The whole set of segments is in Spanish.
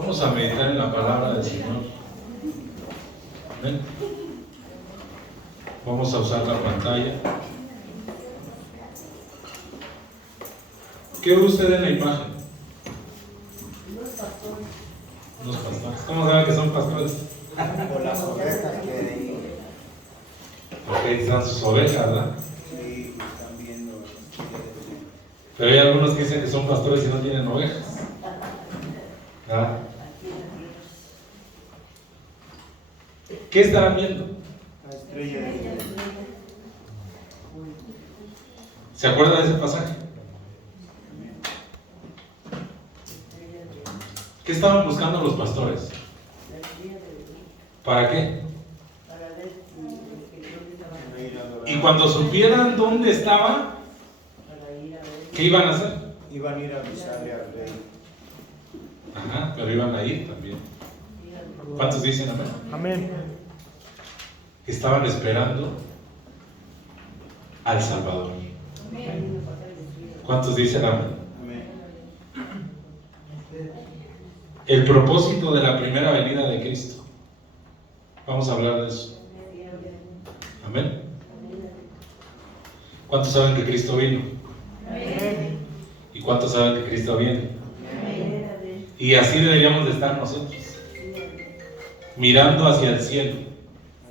Vamos a meditar en la palabra del Señor. Amén. Vamos a usar la pantalla. ¿Qué ve usted en la imagen? Los pastores. ¿Cómo saben que son pastores? Por las ovejas que hay. Porque ahí están sus ovejas, ¿verdad? Sí, están viendo. Pero hay algunos que dicen que son pastores y no tienen ovejas. ¿Verdad? ¿Qué estarán viendo? La estrella de Dios. ¿Se acuerdan de ese pasaje? ¿Qué estaban buscando los pastores? ¿Para qué? Y cuando supieran dónde estaba, ¿qué iban a hacer? Iban a ir a avisarle al rey. Ajá, pero iban a ir también. ¿Cuántos dicen amén? Amén. Estaban esperando al Salvador. ¿Cuántos dicen amén? Amén. El propósito de la primera venida de Cristo. Vamos a hablar de eso. Amén. ¿Cuántos saben que Cristo vino? Amén. ¿Y cuántos saben que Cristo viene? Y así deberíamos de estar nosotros, mirando hacia el cielo,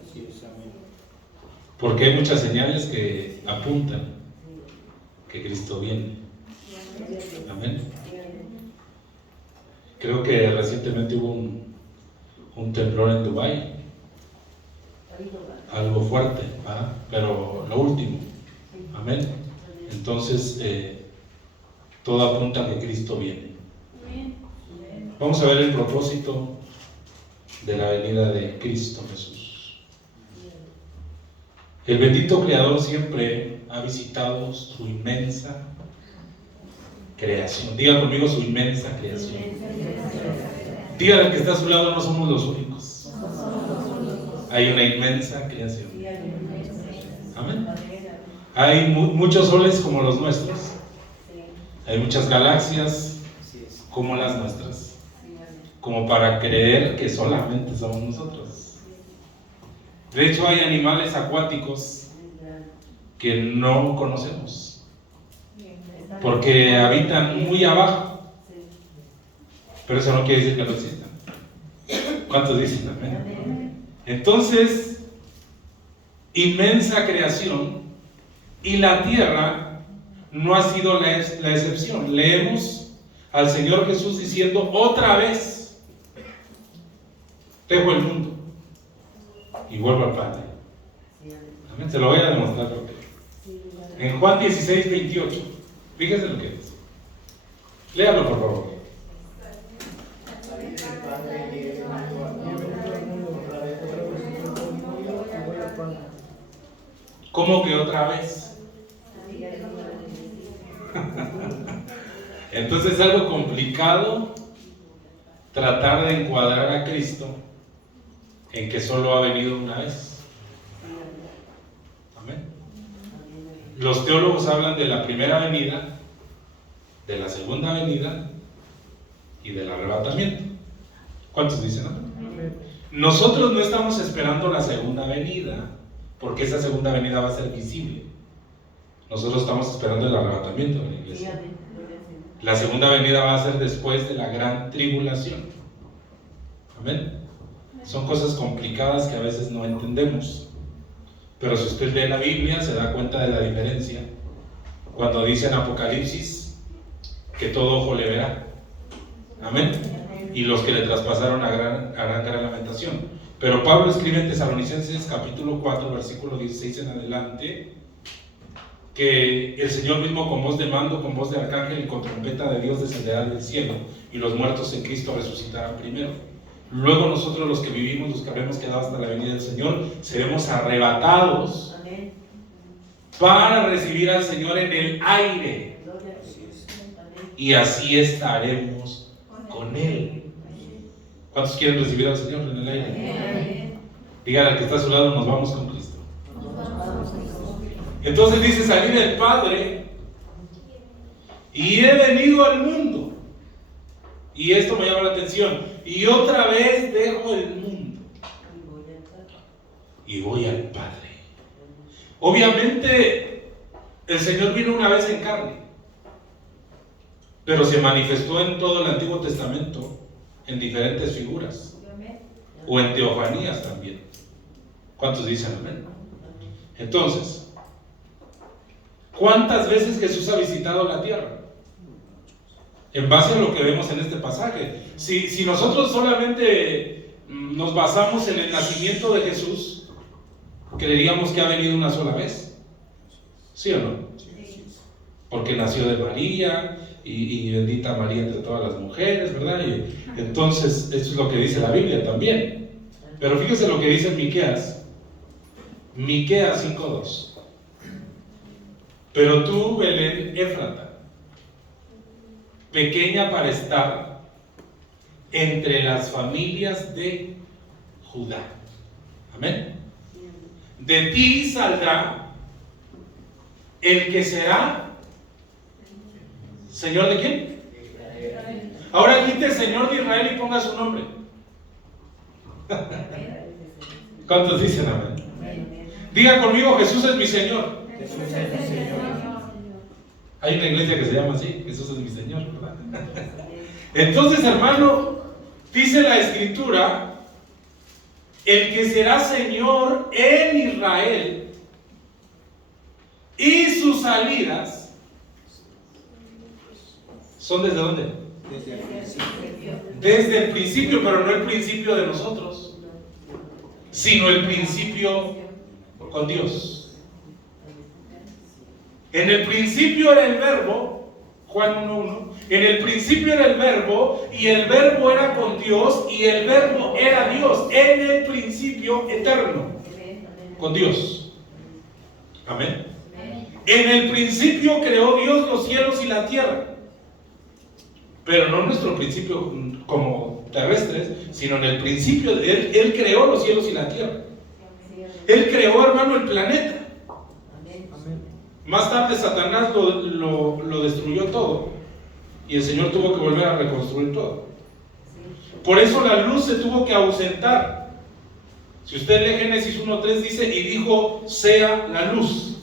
Así es, amén. porque hay muchas señales que apuntan que Cristo viene. Amén. Creo que recientemente hubo un temblor en Dubái, algo fuerte, ¿verdad? Pero lo último. Amén. Entonces, todo apunta a que Cristo viene. Vamos a ver el propósito de la venida de Cristo Jesús. El bendito Creador siempre ha visitado su inmensa creación. Diga conmigo su inmensa creación. Diga al que está a su lado, no somos los únicos. Hay una inmensa creación. Amén. Hay muchos soles como los nuestros. Hay muchas galaxias Así es. como las nuestras, como para creer que solamente somos nosotros. De hecho, hay animales acuáticos que no conocemos, porque habitan muy abajo, pero eso no quiere decir que no existan. ¿Cuántos dicen amén? Entonces, inmensa creación, y la tierra no ha sido la excepción. Leemos al Señor Jesús diciendo otra vez: dejo el mundo y vuelvo al Padre. Amén. Se lo voy a demostrar. En Juan 16, 28, fíjese lo que dice. Léalo, por favor. ¿Cómo que otra vez? Entonces es algo complicado tratar de encuadrar a Cristo en que solo ha venido una vez. Amén. Los teólogos hablan de la primera venida, de la segunda venida y del arrebatamiento. ¿Cuántos dicen amén? Nosotros no estamos esperando la segunda venida, porque esa segunda venida va a ser visible. Nosotros estamos esperando el arrebatamiento de la iglesia. La segunda venida va a ser después de la gran tribulación. Amén. Son cosas complicadas que a veces no entendemos. Pero si usted lee la Biblia, se da cuenta de la diferencia. Cuando dice en Apocalipsis que todo ojo le verá. Amén. Y los que le traspasaron harán gran lamentación. Pero Pablo escribe en Tesalonicenses capítulo 4, versículo 16 en adelante, que el Señor mismo con voz de mando, con voz de arcángel y con trompeta de Dios descenderá del cielo, y los muertos en Cristo resucitarán primero. Luego nosotros, los que vivimos, los que habremos quedado hasta la venida del Señor, seremos arrebatados para recibir al Señor en el aire, y así estaremos con Él. ¿Cuántos quieren recibir al Señor en el aire? Dígale al que está a su lado: nos vamos con Cristo. Entonces dice: salí del Padre y he venido al mundo. Y esto me llama la atención. Y otra vez dejo el mundo y voy al Padre. Obviamente, el Señor vino una vez en carne, pero se manifestó en todo el Antiguo Testamento en diferentes figuras o en teofanías también. ¿Cuántos dicen amén? Entonces, ¿cuántas veces Jesús ha visitado la tierra? En base a lo que vemos en este pasaje. Si nosotros solamente nos basamos en el nacimiento de Jesús, creeríamos que ha venido una sola vez. ¿Sí o no? Porque nació de María y bendita María entre todas las mujeres, ¿verdad? Y entonces, esto es lo que dice la Biblia también. Pero fíjese lo que dice Miqueas 5:2. Pero tú, Belén Éfrata, pequeña para estar entre las familias de Judá. Amén. De ti saldrá el que será Señor de quién. Ahora quite Señor de Israel y ponga su nombre. ¿Cuántos dicen amén? Diga conmigo, Jesús es mi Señor. Jesús es mi Señor. Hay una iglesia que se llama así, Jesús es mi Señor, ¿verdad? Entonces, hermano, dice la Escritura, el que será Señor en Israel y sus salidas son ¿desde dónde? Desde el principio. Desde el principio, pero no el principio de nosotros, sino el principio con Dios. En el principio era el verbo, Juan 1:1, en el principio era el verbo, y el verbo era con Dios, y el verbo era Dios, en el principio eterno, con Dios. Amén. En el principio creó Dios los cielos y la tierra, pero no nuestro principio como terrestres, sino en el principio, Él creó los cielos y la tierra. Él creó, hermano, el planeta. Más tarde Satanás lo destruyó todo y el Señor tuvo que volver a reconstruir todo. Por eso la luz se tuvo que ausentar. Si usted lee Génesis 1:3 dice, y dijo, sea la luz.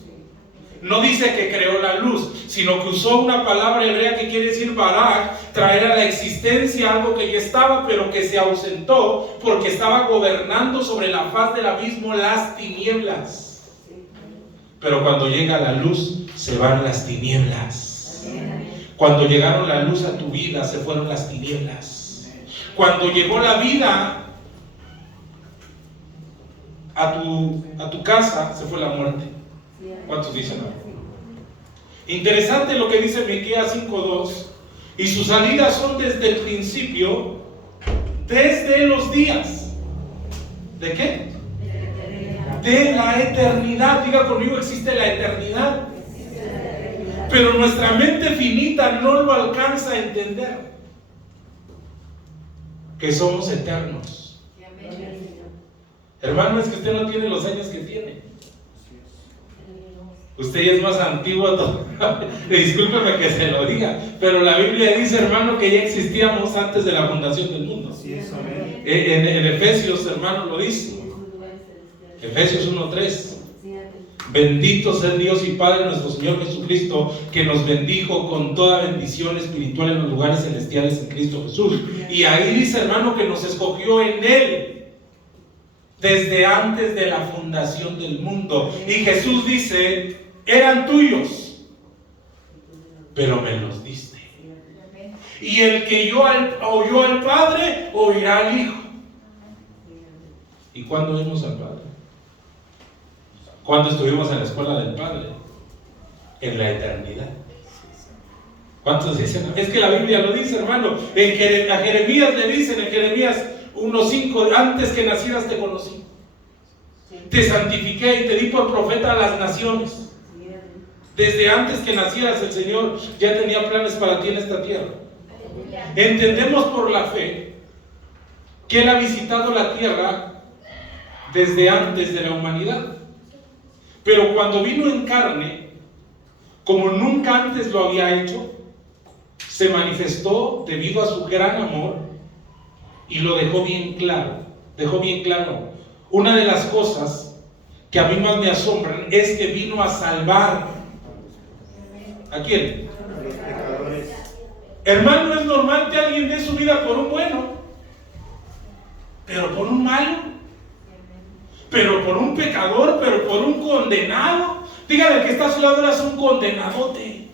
No dice que creó la luz, sino que usó una palabra hebrea que quiere decir barak, traer a la existencia algo que ya estaba, pero que se ausentó porque estaba gobernando sobre la faz del abismo las tinieblas. Pero cuando llega la luz, se van las tinieblas. Cuando llegaron la luz a tu vida, se fueron las tinieblas. Cuando llegó la vida a tu casa, se fue la muerte. ¿Cuántos dicen amén? Interesante lo que dice Miqueas 5:2. Y sus salidas son desde el principio, desde los días. ¿De qué? De la eternidad. Diga conmigo, existe la eternidad. Pero nuestra mente finita no lo alcanza a entender. Que somos eternos. Hermano, es que usted no tiene los años que tiene. Usted ya es más antiguo. Discúlpeme que se lo diga, pero la Biblia dice, hermano, que ya existíamos antes de la fundación del mundo. Así es, amén. En Efesios, hermano, lo dice. Efesios 1:3. Bendito sea Dios y Padre nuestro Señor Jesucristo, que nos bendijo con toda bendición espiritual en los lugares celestiales en Cristo Jesús. Y ahí dice, hermano, que nos escogió en Él desde antes de la fundación del mundo. Y Jesús dice, eran tuyos, pero me los diste. Y el que oyó al Padre, oirá al Hijo. ¿Y cuándo oímos al Padre? ¿Cuándo estuvimos en la escuela del Padre? En la eternidad. ¿Cuántos dicen? Es que la Biblia lo dice, hermano. A Jeremías le dicen, en Jeremías 1:5, antes que nacieras te conocí. Te santifiqué y te di por profeta a las naciones. Desde antes que nacieras el Señor ya tenía planes para ti en esta tierra. Entendemos por la fe que Él ha visitado la tierra desde antes de la humanidad. Pero cuando vino en carne, como nunca antes lo había hecho, se manifestó debido a su gran amor y lo dejó bien claro. Dejó bien claro. Una de las cosas que a mí más me asombran es que vino a salvar. ¿A quién? A los pecadores. Hermano, es normal que alguien dé su vida por un bueno, pero por un malo, pero por un pecador, pero por un condenado. Dígale al que está a su lado, eres un condenadote.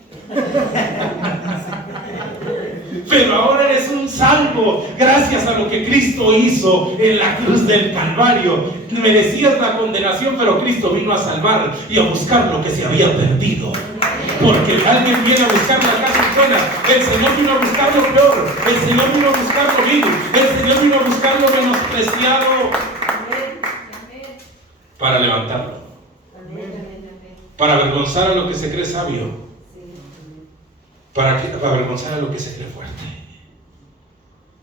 Pero ahora eres un salvo gracias a lo que Cristo hizo en la cruz del Calvario. Merecías la condenación, pero Cristo vino a salvar y a buscar lo que se había perdido. Porque alguien viene a buscar la casa buena. El Señor vino a buscar lo peor. El Señor vino a buscar lo vil. El Señor vino a buscar lo menospreciado para levantarlo, para avergonzar a lo que se cree sabio, para avergonzar a lo que se cree fuerte.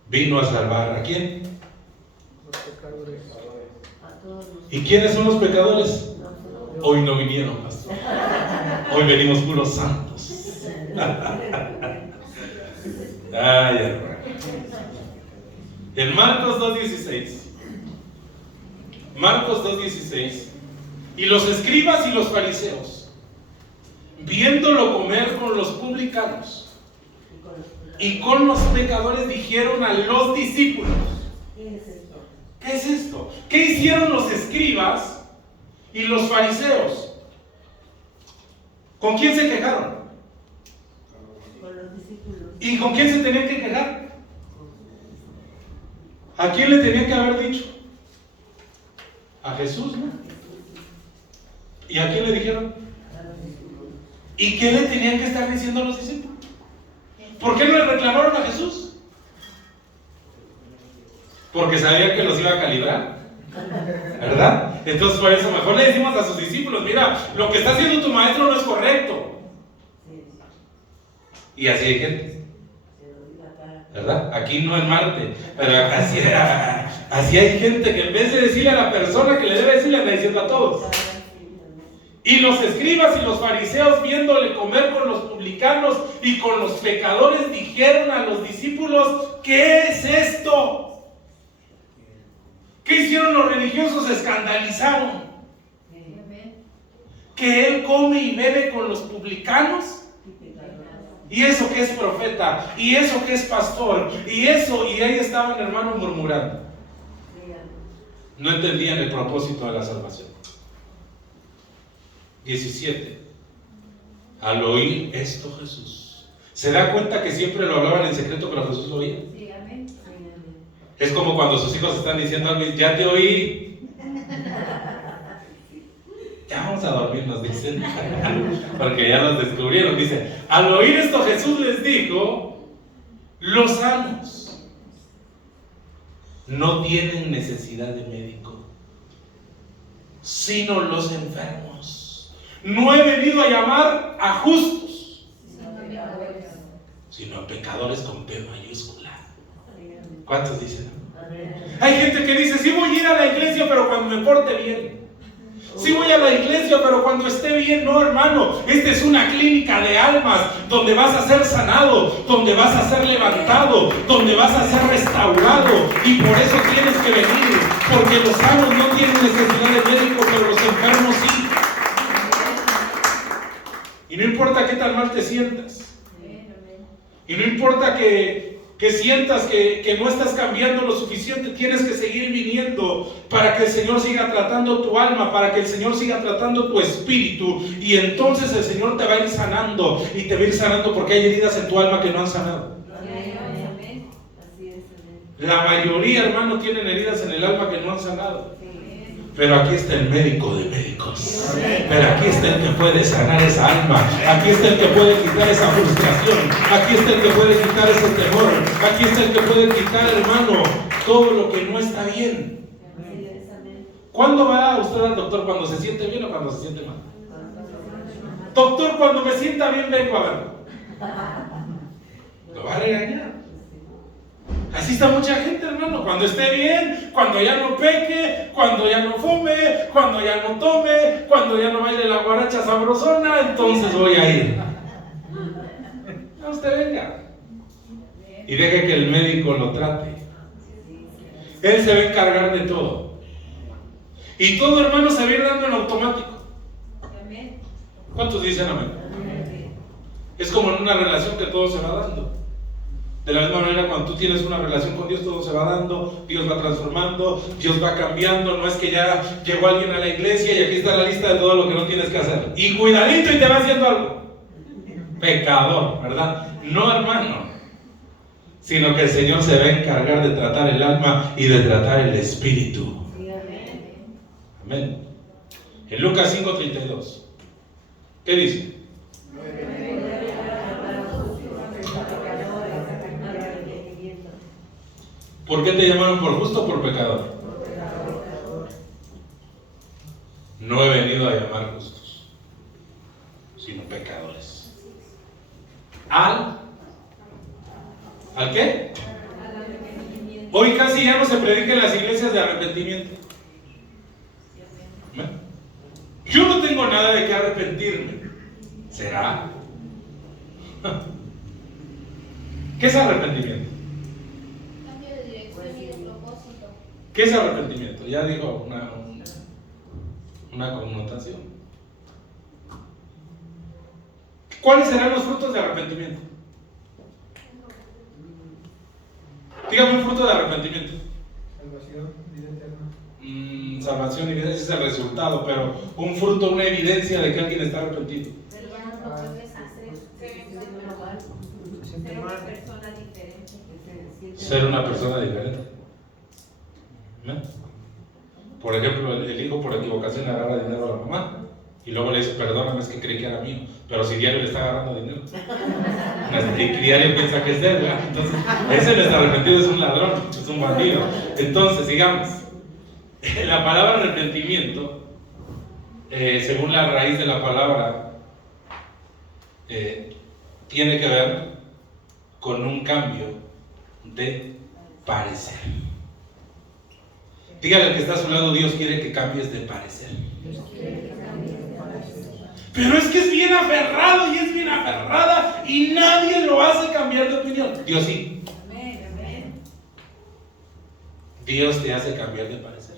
Vino a salvar ¿a quién? Los pecadores. ¿Y quiénes son los pecadores? Hoy no vinieron, pastor. Hoy venimos puros santos. Ay, hermano. En Marcos 2:16. Marcos 2:16. Y los escribas y los fariseos, viéndolo comer con los publicanos y con los pecadores, dijeron a los discípulos: ¿qué es esto? ¿Qué hicieron los escribas y los fariseos? ¿Con quién se quejaron? Con los discípulos. ¿Y con quién se tenían que quejar? ¿A quién le tenían que haber dicho? A Jesús, ¿no? ¿Y a quién le dijeron? ¿Y qué le tenían que estar diciendo a los discípulos? ¿Por qué no le reclamaron a Jesús? Porque sabían que los iba a calibrar, ¿verdad? Entonces por eso mejor le decimos a sus discípulos: mira, lo que está haciendo tu maestro no es correcto. Y así hay gente, ¿verdad? Aquí no en Marte, pero así hay gente que en vez de decirle a la persona que le debe decir, le anda diciendo a todos. Y los escribas y los fariseos, viéndole comer con los publicanos y con los pecadores, dijeron a los discípulos: ¿qué es esto? ¿Qué hicieron los religiosos? Se escandalizaron. ¿Que él come y bebe con los publicanos? ¿Y eso que es profeta? ¿Y eso que es pastor? ¿Y eso? Y ahí estaban, hermanos, murmurando. No entendían el propósito de la salvación. 17. Al oír esto, Jesús. ¿Se da cuenta que siempre lo hablaban en secreto, pero Jesús lo oía? Sí, amén. Es como cuando sus hijos están diciendo algo: ya te oí. Ya vamos a dormir, nos dicen. Porque ya los descubrieron. Dice: al oír esto, Jesús les dijo: los sanos no tienen necesidad de médico, sino los enfermos. No he venido a llamar a justos, sino a pecadores con P mayúscula. ¿Cuántos dicen? Hay gente que dice: sí voy a ir a la iglesia, pero cuando me porte bien. Sí voy a la iglesia, pero cuando esté bien. No, hermano, esta es una clínica de almas donde vas a ser sanado, donde vas a ser levantado, donde vas a ser restaurado. Y por eso tienes que venir, porque los sanos no tienen necesidad de médico, pero los enfermos sí. Y no importa qué tan mal te sientas, y no importa que sientas que no estás cambiando lo suficiente, tienes que seguir viniendo para que el Señor siga tratando tu alma, para que el Señor siga tratando tu espíritu, y entonces el Señor te va a ir sanando, y te va a ir sanando porque hay heridas en tu alma que no han sanado. La mayoría, hermano, tienen heridas en el alma que no han sanado. Pero aquí está el médico de médicos. Pero aquí está el que puede sanar esa alma. Aquí está el que puede quitar esa frustración. Aquí está el que puede quitar ese temor. Aquí está el que puede quitar, hermano, todo lo que no está bien. ¿Cuándo va usted al doctor? ¿Cuando se siente bien o cuando se siente mal? Doctor, cuando me sienta bien vengo a verlo. Lo va a regañar. Así está mucha gente, hermano. Cuando esté bien, cuando ya no peque, cuando ya no fume, cuando ya no tome, cuando ya no baile la guaracha sabrosona, entonces voy a ir. No, usted venga. y deje que el médico lo trate. Él se va a encargar de todo. Y todo, hermano, se va a ir dando en automático. ¿Cuántos dicen amén? Es como en una relación que todo se va dando. De la misma manera, cuando tú tienes una relación con Dios, todo se va dando, Dios va transformando, Dios va cambiando. No es que ya llegó alguien a la iglesia y aquí está la lista de todo lo que no tienes que hacer. Y cuidadito y te va haciendo algo. Pecador, ¿verdad? No, hermano. Sino que el Señor se va a encargar de tratar el alma y de tratar el espíritu. Amén. En Lucas 5:32, ¿qué dice? ¿Por qué te llamaron por justo o por pecador? No he venido a llamar justos, sino pecadores. ¿Al qué? Hoy casi ya no se predica en las iglesias de arrepentimiento. Yo no tengo nada de qué arrepentirme. ¿Será? ¿Qué es arrepentimiento? Cambio de dirección y de propósito. ¿Qué es arrepentimiento? Ya dijo una connotación. ¿Cuáles serán los frutos de arrepentimiento? Dígame un fruto de arrepentimiento. Salvación, vida eterna. Salvación y vida, ese es el resultado, pero un fruto, una evidencia de que alguien está arrepentido. Pero ya no lo vuelves a hacer. Se siente Ser una mal. persona diferente. Ser una persona diferente. ¿Ven? Por ejemplo, el hijo por equivocación le agarra dinero a la mamá y luego le dice, perdóname, es que creí que era mío, pero si diario le está agarrando dinero, diario piensa que es de él, ¿verdad? Entonces ese no está arrepentido, es un ladrón, es un bandido. Entonces, sigamos. La palabra arrepentimiento, según la raíz de la palabra, tiene que ver con un cambio de parecer. Dígale al que está a su lado, Dios quiere que cambies de parecer. Pero es que es bien aferrado y es bien aferrada y nadie lo hace cambiar de opinión. Dios sí. Dios te hace cambiar de parecer.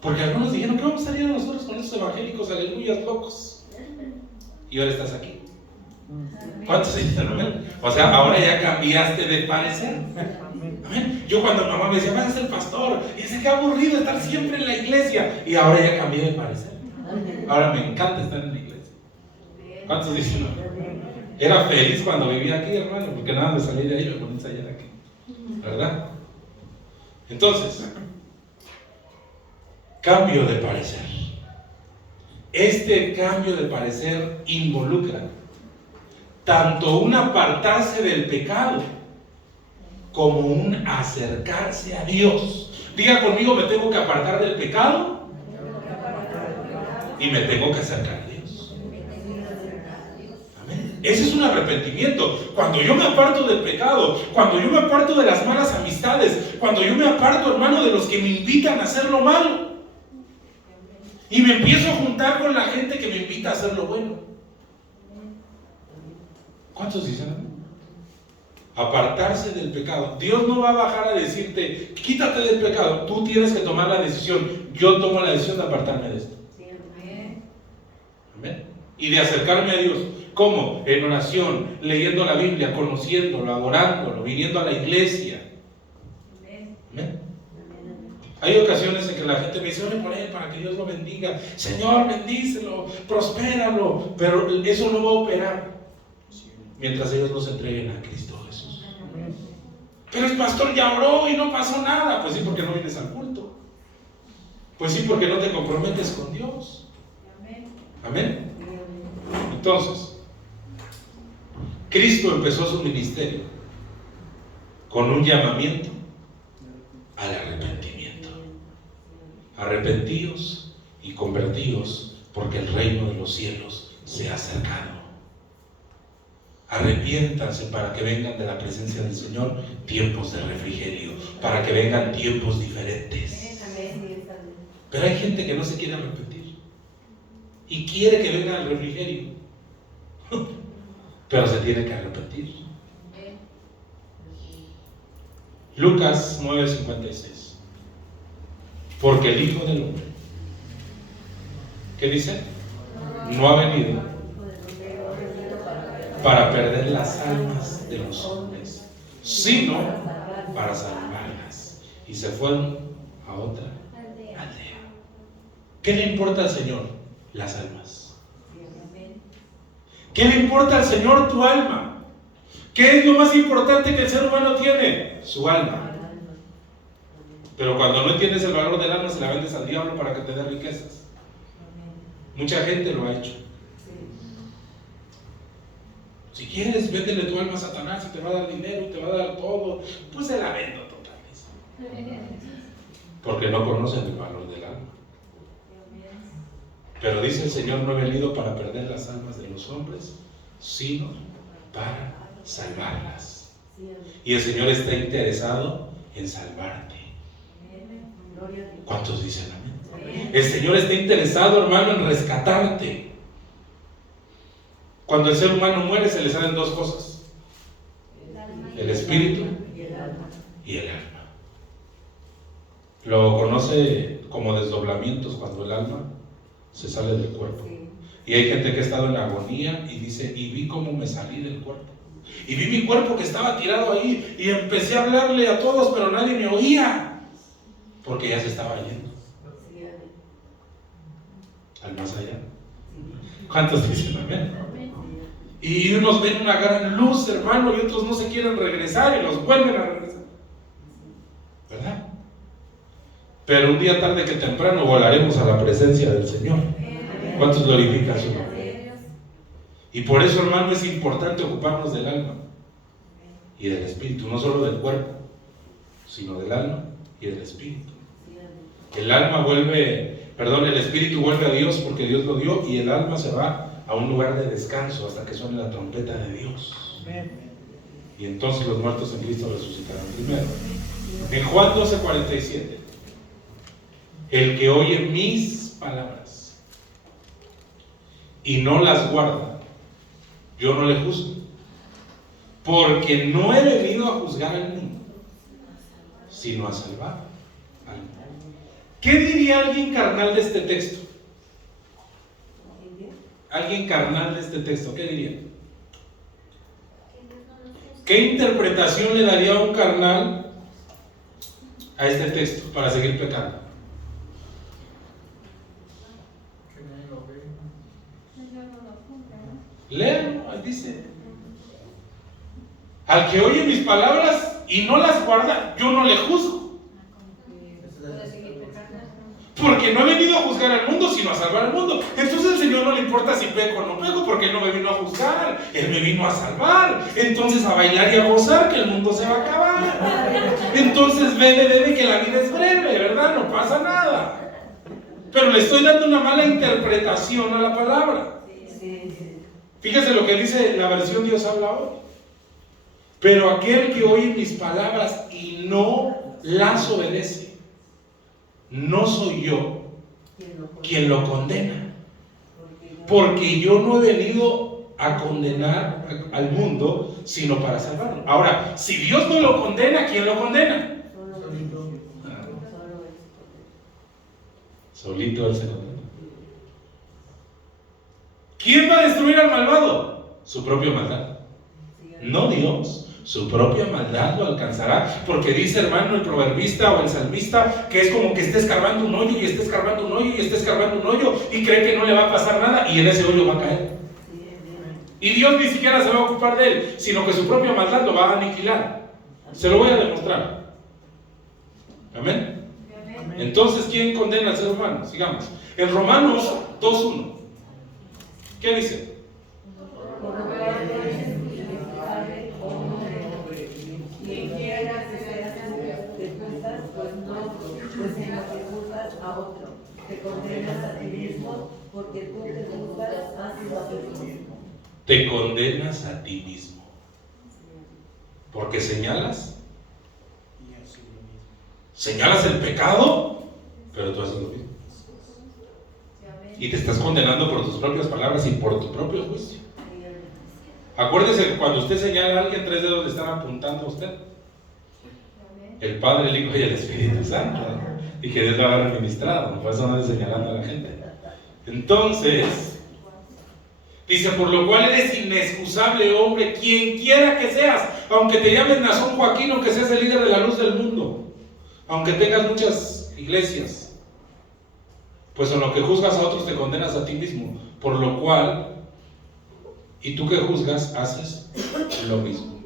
Porque algunos dijeron, ¿qué vamos a salir nosotros con esos evangélicos aleluyas locos? Y ahora estás aquí. ¿Cuántos dicen amén? O sea, ahora ya cambiaste de parecer. Amén. Yo cuando mamá me decía, vas a ser pastor, y dice, qué aburrido estar siempre en la iglesia. Y ahora ya cambié de parecer. Ahora me encanta estar en la iglesia. ¿Cuántos dicen amén? Era feliz cuando vivía aquí, hermano, porque nada me salí de ahí, me ponía a ensayar aquí. ¿Verdad? Entonces, cambio de parecer. Este cambio de parecer involucra tanto un apartarse del pecado como un acercarse a Dios. Diga conmigo, me tengo que apartar del pecado y me tengo que acercar a Dios. Amén. Ese es un arrepentimiento. Cuando yo me aparto del pecado, cuando yo me aparto de las malas amistades, cuando yo me aparto, hermano, de los que me invitan a hacer lo malo y me empiezo a juntar con la gente que me invita a hacer lo bueno. ¿Cuántos dicen? Apartarse del pecado. Dios no va a bajar a decirte, quítate del pecado. Tú tienes que tomar la decisión. Yo tomo la decisión de apartarme de esto. Amén. Y de acercarme a Dios. ¿Cómo? En oración, leyendo la Biblia, conociéndolo, adorándolo, viniendo a la iglesia. Amén. Hay ocasiones en que la gente me dice, ore por él para que Dios lo bendiga. Señor, bendícelo, prospéralo. Pero eso no va a operar mientras ellos no se entreguen a Cristo Jesús. Pero el pastor ya oró y no pasó nada. Pues sí, porque no vienes al culto. Pues sí, porque no te comprometes con Dios. Amén. Entonces, Cristo empezó su ministerio con un llamamiento al arrepentimiento. Arrepentíos y convertíos, porque el reino de los cielos se ha acercado. Arrepiéntanse para que vengan de la presencia del Señor tiempos de refrigerio, para que vengan tiempos diferentes. Pero hay gente que no se quiere arrepentir y quiere que venga el refrigerio, pero se tiene que arrepentir. Lucas 9:56. Porque el Hijo del Hombre, ¿qué dice? No ha venido para perder las almas de los hombres, sino para salvarlas. Y se fueron a otra aldea. ¿Qué le importa al Señor? Las almas. ¿Qué le importa al Señor tu alma? ¿Qué es lo más importante que el ser humano tiene? Su alma. Pero cuando no entiendes el valor del alma, se la vendes al diablo para que te dé riquezas. Mucha gente lo ha hecho. Si quieres, véndele tu alma a Satanás y te va a dar dinero y te va a dar todo. Pues se la vendo totalmente. Porque no conocen el valor del alma. Pero dice el Señor, no he venido para perder las almas de los hombres, sino para salvarlas. Y el Señor está interesado en salvarte. ¿Cuántos dicen amén? El Señor está interesado, hermano, en rescatarte. Cuando el ser humano muere, se le salen dos cosas: el espíritu y el alma. Lo conoce como desdoblamientos, cuando el alma se sale del cuerpo. Y hay gente que ha estado en agonía y dice, y vi cómo me salí del cuerpo. Y vi mi cuerpo que estaba tirado ahí y empecé a hablarle a todos, pero nadie me oía, porque ya se estaba yendo al más allá. ¿Cuántos dicen amén? Y unos ven una gran luz, hermano, y otros no se quieren regresar y los vuelven a regresar, ¿verdad? Pero un día tarde que temprano volaremos a la presencia del Señor. ¿Cuántos glorifican su nombre? Y por eso, hermano, es importante ocuparnos del alma y del espíritu, no solo del cuerpo, sino del alma y del espíritu. El espíritu vuelve a Dios porque Dios lo dio, y el alma se va a un lugar de descanso hasta que suene la trompeta de Dios. Y entonces los muertos en Cristo resucitarán primero. En Juan 12:47, el que oye mis palabras y no las guarda, yo no le juzgo, porque no he venido a juzgar al mundo, sino a salvar al mundo. ¿Qué diría alguien carnal de este texto? Alguien carnal de este texto, ¿qué diría? ¿Qué interpretación le daría a un carnal a este texto para seguir pecando? Léanlo, ahí dice: al que oye mis palabras y no las guarda, yo no le juzgo. Porque no he venido a juzgar al mundo, sino a salvar al mundo. Entonces al Señor no le importa si peco o no peco, porque Él no me vino a juzgar, Él me vino a salvar. Entonces a bailar y a gozar, que el mundo se va a acabar. Entonces bebe, que la vida es breve, ¿verdad? No pasa nada. Pero le estoy dando una mala interpretación a la palabra. Fíjese lo que dice la versión Dios habla hoy. Pero aquel que oye mis palabras y no las obedece, no soy yo quien lo condena, porque yo no he venido a condenar al mundo, sino para salvarlo. Ahora, si Dios no lo condena, ¿quién lo condena? Solito Él se condena. ¿Quién va a destruir al malvado? Su propia maldad. No Dios. Su propia maldad lo alcanzará, porque dice, hermano, el proverbista o el salmista, que es como que esté escarbando un hoyo y esté escarbando un hoyo y esté escarbando un hoyo y cree que no le va a pasar nada, y en ese hoyo va a caer. Y Dios ni siquiera se va a ocupar de él, sino que su propia maldad lo va a aniquilar. Se lo voy a demostrar. Amén. Entonces, ¿quién condena al ser humano? Sigamos. En Romanos 2:1, ¿qué dice? Pues en lo que juzgas a otro, te condenas a ti mismo, porque tú te juzgas a ti mismo. Te condenas a ti mismo, porque señalas el pecado, pero tú haces lo mismo. Y te estás condenando por tus propias palabras y por tu propio juicio. Acuérdese que cuando usted señala a alguien, 3 dedos le están apuntando a usted. el Padre, el Hijo y el Espíritu Santo. Y que Dios lo haga administrado, por eso no ande señalando a la gente. Entonces, dice, por lo cual eres inexcusable, hombre, quien quiera que seas, aunque te llames Nazón Joaquín, aunque seas el líder de la luz del mundo, aunque tengas muchas iglesias, pues en lo que juzgas a otros te condenas a ti mismo, por lo cual, y tú que juzgas, haces lo mismo.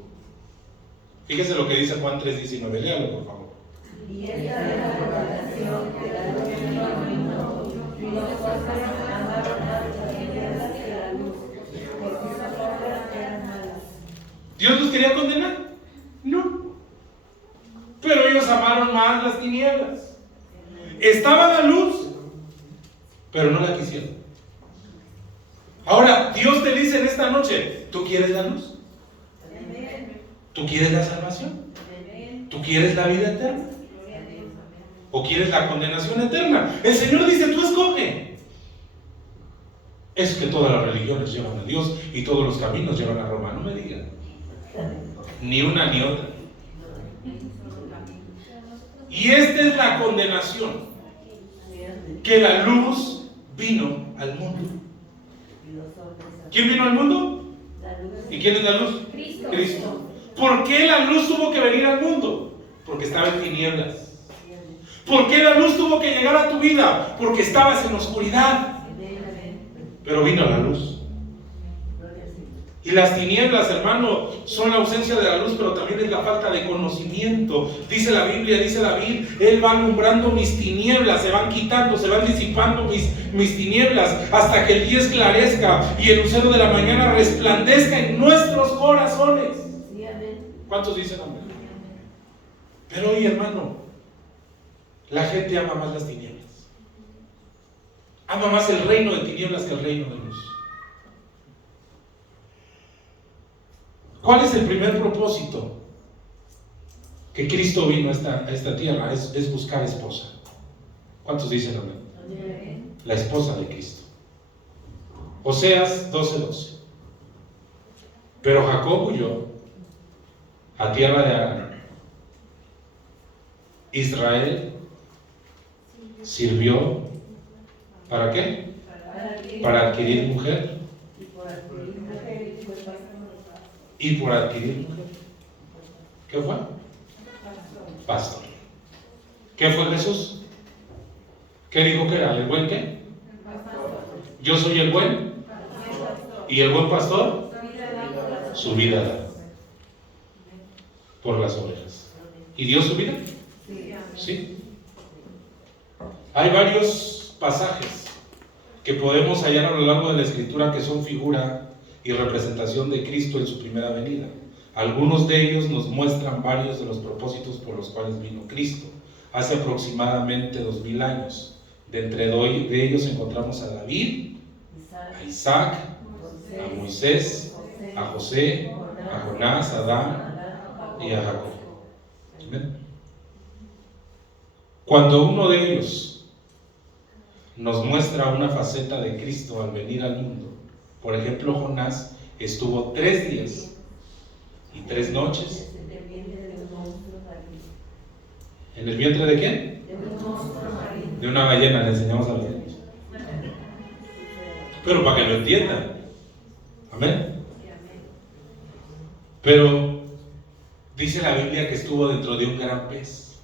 Fíjese lo que dice Juan 3:19, léalo por favor. Y esta es la condenación que la luz vino al mundo, y los hombres amaron más las tinieblas que la luz, porque sus obras eran malas. ¿Dios los quería condenar? No. Pero ellos amaron más las tinieblas. Estaba la luz, pero no la quisieron. Ahora, Dios te dice en esta noche, ¿tú quieres la luz? ¿Tú quieres la salvación? ¿Tú quieres la vida eterna? ¿O quieres la condenación eterna? El Señor dice, tú escoge. Es que todas las religiones llevan a Dios y todos los caminos llevan a Roma. No me digan. Ni una ni otra. Y esta es la condenación. Que la luz vino al mundo. ¿Quién vino al mundo? ¿Y quién es la luz? Cristo. ¿Por qué la luz tuvo que venir al mundo? Porque estaba en tinieblas. ¿Por qué la luz tuvo que llegar a tu vida? Porque estabas en oscuridad. Pero vino la luz. Y las tinieblas, hermano, son la ausencia de la luz, pero también es la falta de conocimiento. Dice la Biblia, dice David, Él va alumbrando mis tinieblas, se van quitando, se van disipando mis tinieblas, hasta que el día esclarezca y el lucero de la mañana resplandezca en nuestros corazones. ¿Cuántos dicen amén? Pero hoy, hermano, la gente ama más las tinieblas. Ama más el reino de tinieblas que el reino de luz. ¿Cuál es el primer propósito que Cristo vino a esta tierra? Es buscar esposa. ¿Cuántos dicen amén? La esposa de Cristo. Oseas 12:12. Pero Jacob huyó a tierra de Arán. Israel sirvió, ¿para qué? Para adquirir mujer. Y por adquirir mujer. ¿Qué fue? Pastor. ¿Qué fue Jesús? ¿Qué dijo que era? ¿El buen qué? Yo soy el buen. ¿Y el buen pastor? Su vida da por las ovejas. ¿Y dio su vida? Sí. Hay varios pasajes que podemos hallar a lo largo de la Escritura que son figura y representación de Cristo en su primera venida. Algunos de ellos nos muestran varios de los propósitos por los cuales vino Cristo. Hace aproximadamente 2000 años. De entre de ellos encontramos a David, a Isaac, a Moisés, a José, a Jonás, a Adán y a Jacob. ¿Ven? Cuando uno de ellos nos muestra una faceta de Cristo al venir al mundo, por ejemplo, Jonás estuvo 3 días y 3 noches. ¿En el vientre de quién? De una ballena, le enseñamos a los niños. Pero para que lo entiendan. Amén. Pero dice la Biblia que estuvo dentro de un gran pez.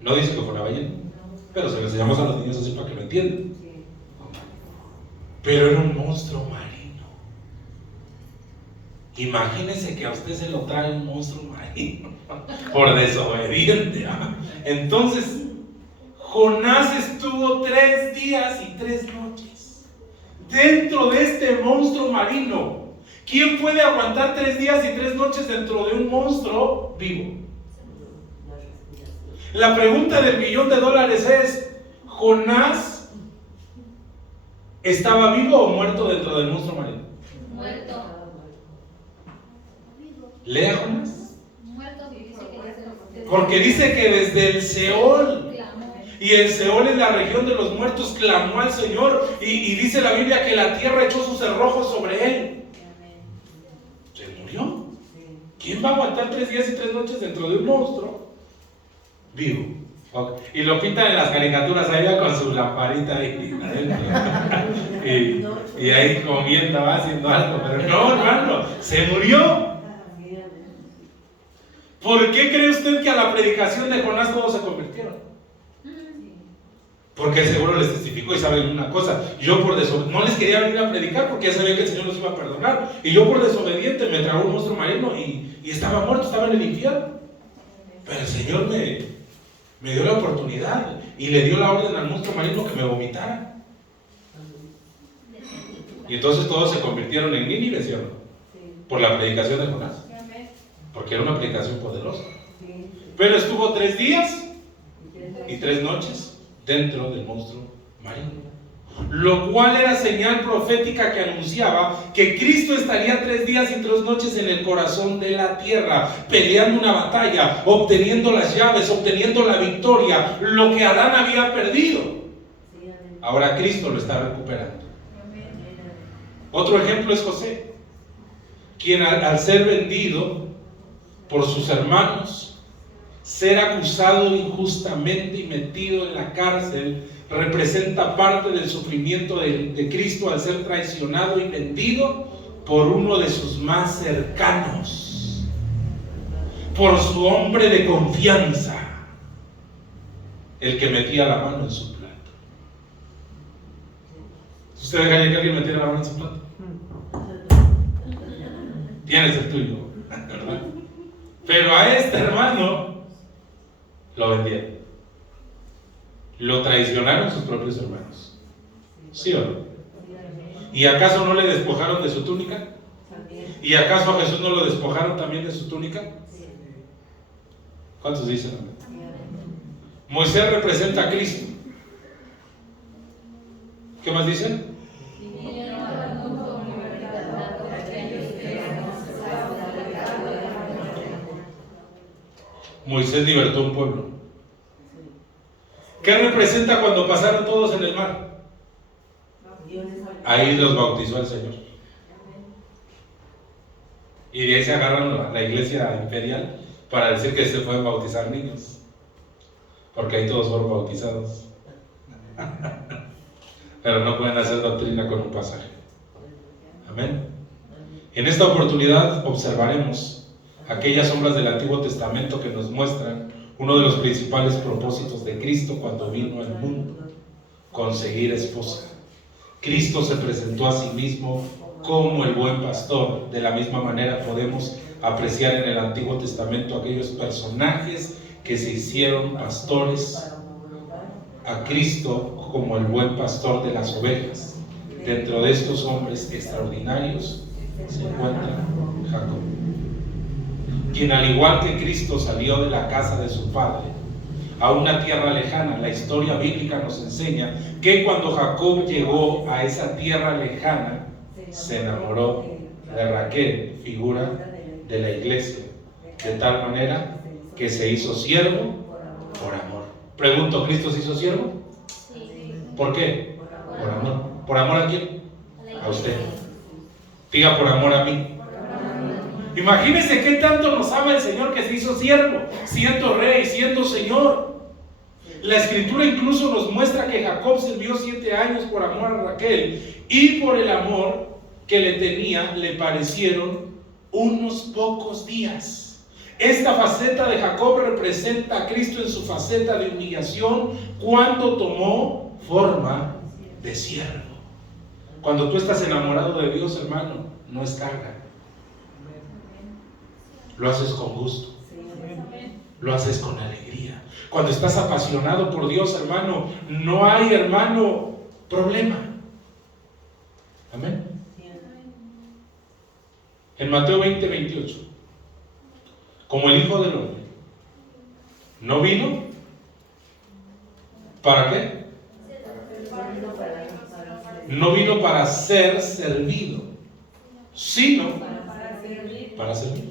No dice que fue una ballena. Pero se lo enseñamos a los niños así para que lo entiendan. Pero era un monstruo marino. Imagínense que a usted se lo trae un monstruo marino por desobediente. Entonces, Jonás estuvo 3 días y 3 noches dentro de este monstruo marino. ¿Quién puede aguantar 3 días y 3 noches dentro de un monstruo vivo? La pregunta del $1.000.000 es: ¿Jonás estaba vivo o muerto dentro del monstruo marino? Muerto. Lea Jonás. Muerto, Porque dice que desde el Seol, clamó. y el Seol es la región de los muertos, clamó al Señor, y dice la Biblia que la tierra echó sus cerrojos sobre él. Se murió. ¿Quién va a aguantar 3 días y 3 noches dentro de un monstruo vivo. Ok. Y lo pintan en las caricaturas allá con su lamparita ahí adentro. y ahí comiendo, va haciendo algo. Pero no, hermano, se murió. ¿Por qué cree usted que a la predicación de Jonás todos se convirtieron? Porque seguro les testificó y saben una cosa. Yo por desobediente, no les quería venir a predicar porque ya sabía que el Señor los iba a perdonar. Y yo por desobediente me tragó un monstruo marino y estaba muerto, estaba en el infierno. Pero el Señor me dio la oportunidad y le dio la orden al monstruo marino que me vomitara. Y entonces todos se convirtieron en Nínive, ¿sí o no? Por la predicación de Jonás. Porque era una predicación poderosa. Pero estuvo 3 días y 3 noches dentro del monstruo marino, lo cual era señal profética que anunciaba que Cristo estaría 3 días y 3 noches en el corazón de la tierra, peleando una batalla, obteniendo las llaves, obteniendo la victoria, lo que Adán había perdido. Ahora Cristo lo está recuperando. Otro ejemplo es José, quien al ser vendido por sus hermanos, ser acusado injustamente y metido en la cárcel, representa parte del sufrimiento de Cristo al ser traicionado y vendido por uno de sus más cercanos, por su hombre de confianza, el que metía la mano en su plato. ¿Usted dejaría que alguien metiera la mano en su plato? Tienes el tuyo, ¿verdad? Pero a este hermano lo vendieron. Lo traicionaron sus propios hermanos. ¿Sí o no? ¿Y acaso no le despojaron de su túnica? ¿Y acaso a Jesús no lo despojaron también de su túnica? ¿Cuántos dicen amén? Moisés representa a Cristo. ¿Qué más dicen? Moisés libertó un pueblo. ¿Qué representa cuando pasaron todos en el mar? Ahí los bautizó el Señor. Y de ahí se agarran la iglesia imperial para decir que se pueden bautizar niños, porque ahí todos fueron bautizados. Pero no pueden hacer doctrina con un pasaje. Amén. En esta oportunidad observaremos aquellas sombras del Antiguo Testamento que nos muestran uno de los principales propósitos de Cristo cuando vino al mundo: conseguir esposa. Cristo se presentó a sí mismo como el buen pastor. De la misma manera podemos apreciar en el Antiguo Testamento aquellos personajes que se hicieron pastores, a Cristo como el buen pastor de las ovejas. Dentro de estos hombres extraordinarios se encuentra Jacob, quien al igual que Cristo salió de la casa de su padre a una tierra lejana. La historia bíblica nos enseña que cuando Jacob llegó a esa tierra lejana, se enamoró de Raquel, figura de la iglesia, de tal manera que se hizo siervo por amor. Pregunto, ¿Cristo se hizo siervo? Sí. ¿Por qué? Por amor. ¿Por amor a quién? A usted. Diga, por amor a mí. Imagínense qué tanto nos ama el Señor que se hizo siervo, siendo rey, siendo Señor. La Escritura incluso nos muestra que Jacob sirvió 7 años por amor a Raquel, y por el amor que le tenía le parecieron unos pocos días. Esta faceta de Jacob representa a Cristo en su faceta de humillación cuando tomó forma de siervo. Cuando tú estás enamorado de Dios, hermano, no es carga. Lo haces con gusto. Lo haces con alegría. Cuando estás apasionado por Dios, hermano, no hay, hermano, problema. Amén. En Mateo 20:28, como el Hijo del Hombre no vino, ¿para qué? No vino para ser servido, sino para servir.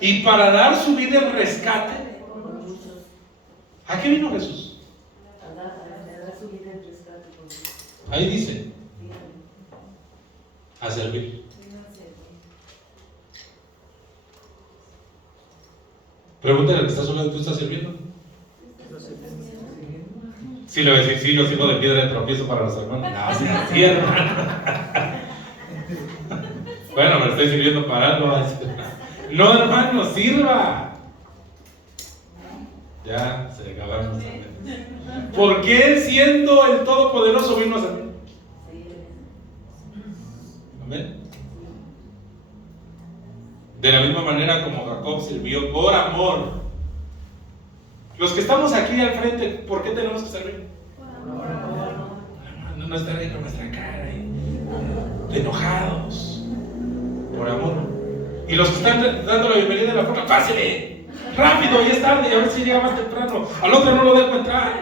Y para dar su vida en rescate. ¿A qué vino Jesús? Ahí dice, a servir. Pregúntale al que está solo, ¿tú estás sirviendo? Sí, le voy a decir, sí, yo sirvo de piedra de tropiezo para los hermanos. No, sí, así, hermano. Bueno, me estoy sirviendo para algo. No, hermano, sirva. Ya se acabaron los amenes. ¿Por qué siendo el Todopoderoso vino a servir? Amén. De la misma manera como Jacob sirvió por amor. Los que estamos aquí al frente, ¿por qué tenemos que servir? No estar ahí con nuestra cara de enojados. Por amor. Y los que están dando la bienvenida a la puerta, pásele, rápido, ya es tarde, a ver si llega más temprano. Al otro no lo dejo entrar.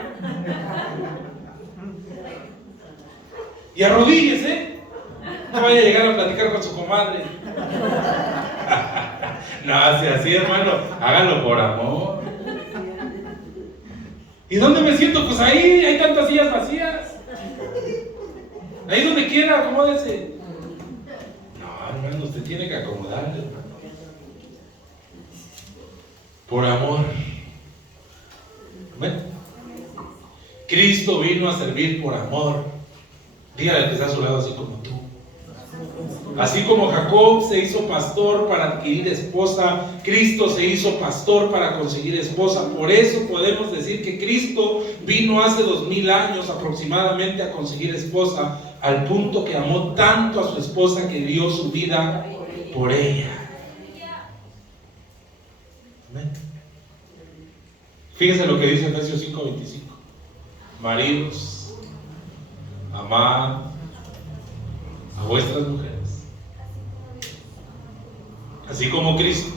Y arrodíllese. No vaya a llegar a platicar con su comadre. No, así, hermano, hágalo por amor. ¿Y dónde me siento? Pues ahí hay tantas sillas vacías. Ahí donde quiera, acomódese. No, hermano, usted tiene que acomodarle, hermano. Por amor. ¿Ven? Cristo vino a servir por amor. Dígale al que está a su lado, así como tú. Así como Jacob se hizo pastor para adquirir esposa, Cristo se hizo pastor para conseguir esposa. Por eso podemos decir que Cristo vino hace 2000 años aproximadamente a conseguir esposa, al punto que amó tanto a su esposa que dio su vida por ella. ¿Amén? Fíjense lo que dice Efesios 5:25. Maridos, amad a vuestras mujeres, así como Cristo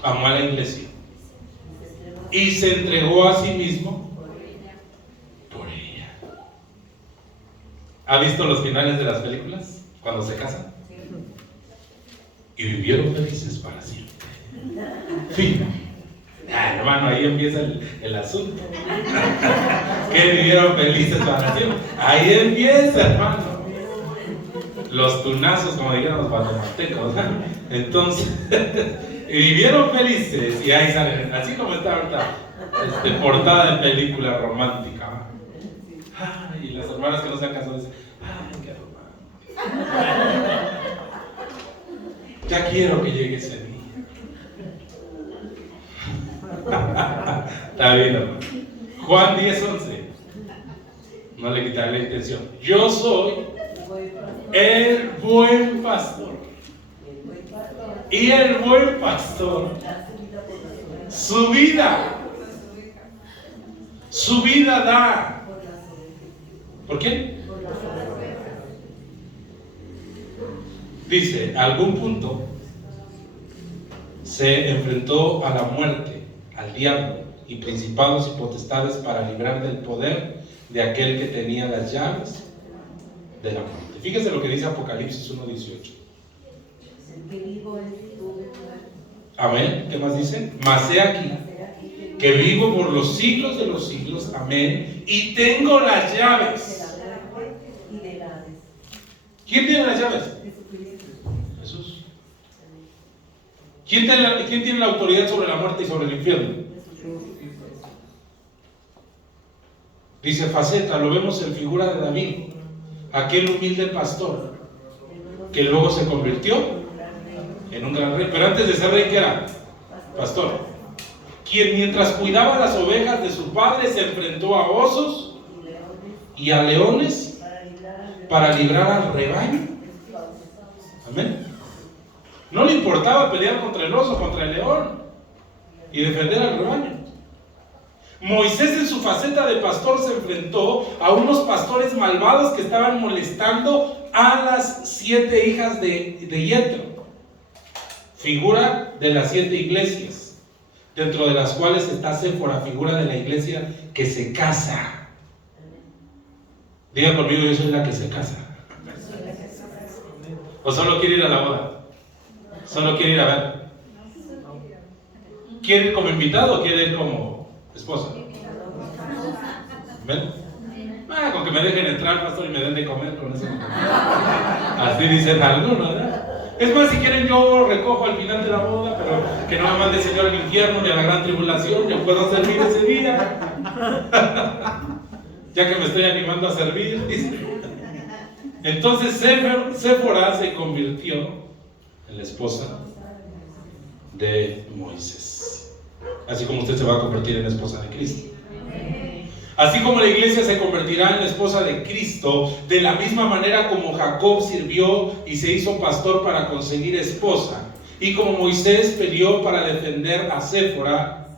amó a la iglesia y se entregó a sí mismo por ella. ¿Ha visto los finales de las películas? Cuando se casan y vivieron felices para siempre. Fin. Ay, hermano, ahí empieza el asunto. Que vivieron felices para siempre. Ahí empieza, hermano. Los tunazos, como dijeron los guatemaltecos. Entonces, vivieron felices y ahí salen, así como está ahorita, portada de película romántica. Ay, y las hermanas que no se han casado dicen, ay, qué romántico. Ya quiero que llegue ese día. Está bien, hermano. Juan 10:11. No le quitaré la intención. Yo soy el buen pastor. Y el buen pastor, su vida da. ¿Por qué? Dice, a algún punto se enfrentó a la muerte, al diablo y principados y potestades para librar del poder de aquel que tenía las llaves de la muerte. Fíjese lo que dice Apocalipsis 1:18. Amén. ¿Qué más dice? Mas he aquí que vivo por los siglos de los siglos. Amén. Y tengo las llaves. ¿Quién tiene las llaves? Jesús. ¿Quién tiene la autoridad sobre la muerte y sobre el infierno? Dice faceta, lo vemos en figura de David, aquel humilde pastor que luego se convirtió en un gran rey. Pero antes de ser rey, ¿qué era? Pastor. Quien mientras cuidaba las ovejas de su padre se enfrentó a osos y a leones para librar al rebaño. Amén. No le importaba pelear contra el oso, contra el león y defender al rebaño. Moisés en su faceta de pastor se enfrentó a unos pastores malvados que estaban molestando a las 7 hijas de Yetro, figura de las 7 iglesias, dentro de las cuales está Séfora, figura de la iglesia que se casa. Diga conmigo, yo soy la que se casa. ¿O solo quiere ir a la boda? ¿Solo quiere ir a ver? ¿Quiere ir como invitado o quiere ir como esposa? ¿Ven? Con que me dejen entrar, pastor, y me den de comer con eso. Así dicen algunos, ¿verdad? Es más, si quieren yo recojo al final de la boda, pero que no me mande el Señor al infierno ni a la gran tribulación, yo puedo servir ese día. Ya que me estoy animando a servir, dice. Entonces Séfora se convirtió en la esposa de Moisés. Así como usted se va a convertir en esposa de Cristo. Así como la iglesia se convertirá en la esposa de Cristo, de la misma manera como Jacob sirvió y se hizo pastor para conseguir esposa, y como Moisés peleó para defender a Séfora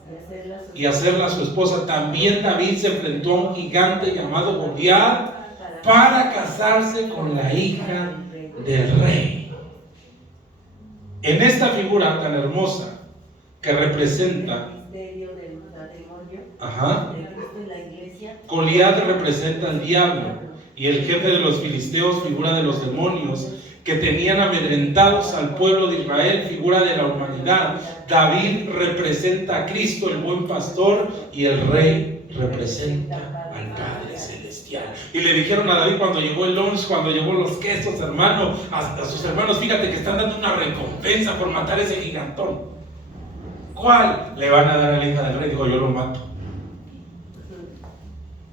y hacerla su esposa, también David se enfrentó a un gigante llamado Goliat para casarse con la hija del rey. En esta figura tan hermosa que representa Goliat representa al diablo, y el jefe de los filisteos figura de los demonios que tenían amedrentados al pueblo de Israel, figura de la humanidad. David representa a Cristo, el buen pastor, y el rey representa al Padre Celestial. Y le dijeron a David cuando llegó el lunch, cuando llegó los quesos, hermano, a sus hermanos: fíjate que están dando una recompensa por matar ese gigantón. ¿Cuál? Le van a dar a la hija del rey. Dijo: yo lo mato.